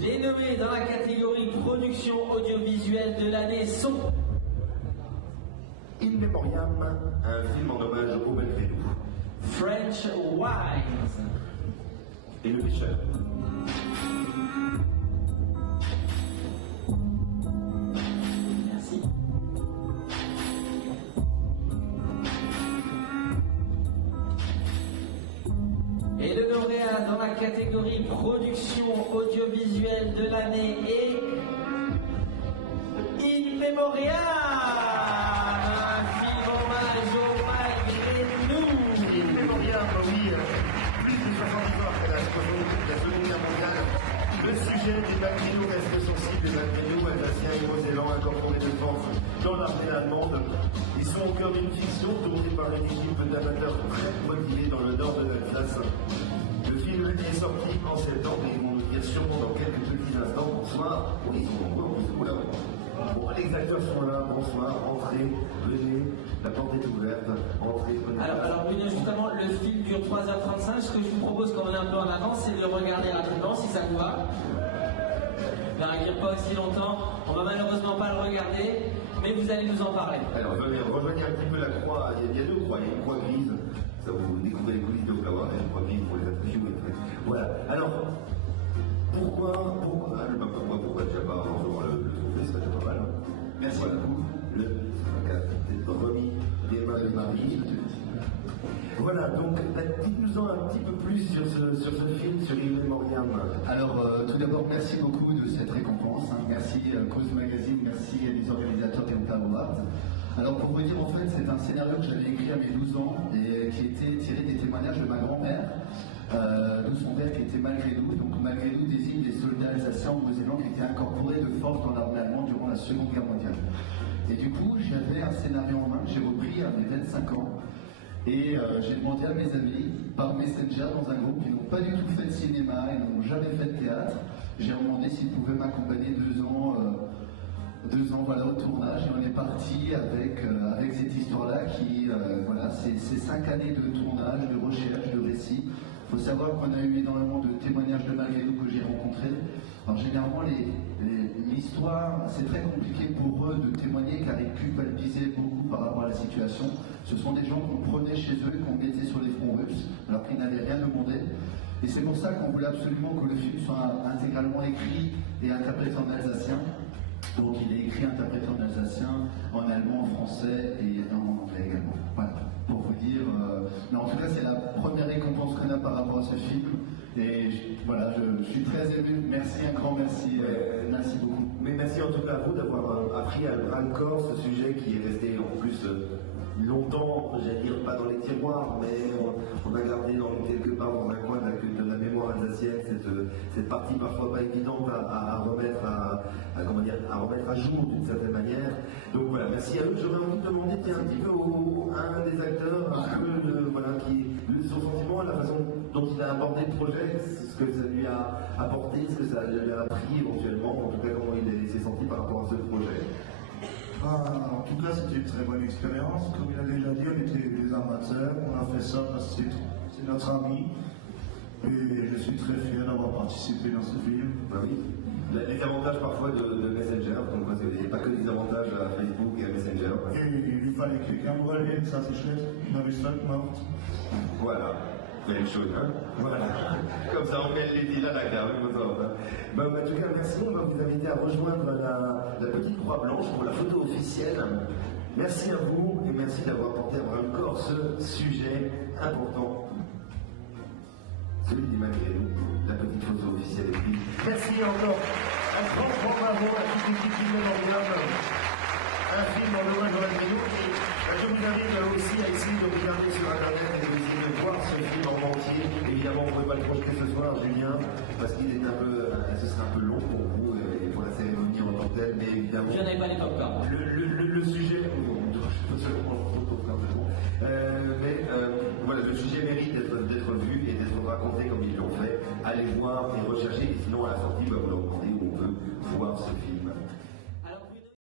Les nommés dans la catégorie production audiovisuelle de l'année sont In Memoriam, un film en hommage au Malgré-nous. French Wines Et Le Pêcheur. Merci. Et le lauréat dans la catégorie production audiovisuelle de l'année est In Memoriam, un film hommage au Malgré-nous. In Memoriam, oui, plus de 70 ans après la Seconde Guerre mondiale, le sujet des Malgré-nous reste sensible. Les Malgré-nous, Alsaciens et Mosellans incorporés de force dans l'armée allemande. Ils sont au cœur d'une fiction tournée par une équipe d'amateurs très motivés dans le nord de l'Alsace. Le film est sorti en septembre et ils vont nous dire sûrement dans quelques petits instants. Bonsoir. Oui, ils sont nombreux en plus. Oula. Bon, les acteurs sont là. Bonsoir. Entrez, venez. La porte est ouverte. Entrez, venez. Alors Bruno, justement, le film dure 3h35. Ce que je vous propose, comme on est un peu en avance, c'est de le regarder rapidement, si ça vous va. Ne réagir pas aussi longtemps. On va malheureusement pas le regarder, mais vous allez nous en parler. Alors, venez, rejoignez un petit peu la croix. Il y a deux croix. Il y a une croix grise. Ça, vous découvrez les coulisses de Flower. Il y a une croix grise pour les attributs. Voilà. Alors, pourquoi déjà pas recevoir le trophée, c'est déjà pas mal. Merci beaucoup. Le remis des mains de Marie. Voilà, donc dites-nous-en un petit peu plus sur ce film, sur In Memoriam. Alors, tout d'abord, merci beaucoup de cette récompense. Merci Cause Magazine, merci les organisateurs des Open Awards. Alors, pour vous dire, en fait, c'est un scénario que j'avais écrit à mes 12 ans et qui était tiré des témoignages de ma grand-mère, d'où son père qui était Malgré-nous. Donc, Malgré-nous désigne des soldats alsaciens ou mosellans qui étaient incorporés de force dans l'armée allemande durant la Seconde Guerre mondiale. Et du coup, j'avais un scénario en main que j'ai repris à mes 25 ans. Et j'ai demandé à mes amis, par Messenger, dans un groupe qui n'ont pas du tout fait de cinéma et n'ont jamais fait de théâtre, j'ai demandé s'ils pouvaient m'accompagner 2 ans voilà, au tournage. Et on est parti avec cette histoire-là qui, voilà, c'est 5 années de tournage, de recherche, de récit. Il faut savoir qu'on a eu énormément de témoignages de Malgré-nous que j'ai rencontrés. Alors généralement, l'histoire, c'est très compliqué pour eux de témoigner car ils culpabilisaient beaucoup par rapport à la situation. Ce sont des gens qu'on prenait chez eux, qu'on mettait sur les fronts russes, alors qu'ils n'avaient rien demandé. Et c'est pour ça qu'on voulait absolument que le film soit intégralement écrit et interprété en alsacien. Donc il est écrit, interprété en alsacien, en allemand, en français et en anglais également. Voilà, pour vous dire. Mais en tout cas, c'est la première récompense qu'on a par rapport à ce film. Et voilà, je suis très ému. Merci, un grand merci. Merci beaucoup. Mais merci en tout cas à vous d'avoir appris à bras le corps ce sujet qui est resté en plus longtemps, j'allais dire pas dans les tiroirs, mais on a gardé quelque part dans un coin de la mémoire alsacienne cette partie parfois pas évidente à remettre à remettre à jour d'une certaine manière. Donc voilà, merci à eux. J'aurais envie de demander un petit peu à un des acteurs, son sentiment, la façon dont il a abordé le projet, ce que ça lui a apporté, ce que ça lui a appris éventuellement, en tout cas comment il s'est senti par rapport à ce projet. En tout cas, c'était une très bonne expérience. Comme il a déjà dit, on était des amateurs. On a fait ça parce que c'est notre ami. Et je suis très fier d'avoir participé dans ce film. Ah oui. Les avantages parfois de Messenger, donc il n'y a pas que des avantages à Facebook et à Messenger. Et il lui fallait quelqu'un pour aller, ça c'est chouette. On avait ça morte. Voilà. Belle chose, hein. Voilà. Comme ça, on met les deals à la gare, en tout cas, merci. On va vous inviter à rejoindre la petite croix blanche pour la photo officielle. Merci à vous et merci d'avoir porté à bras le corps ce sujet important. Celui des Malgré-nous, la petite photo officielle est prise. Merci encore. Un grand bravo à toute l'équipe du Memoriam. Un film en hommage aux Malgré-nous. Je vous invite aussi à essayer de regarder sur Internet et d'essayer de voir ce film en entier. Évidemment, on ne peut pas le projeter ce soir, Julien, parce qu'il est ce serait un peu long pour vous et pour la cérémonie en tant que telle, mais évidemment. Je n'avais pas les popcorn. Le sujet,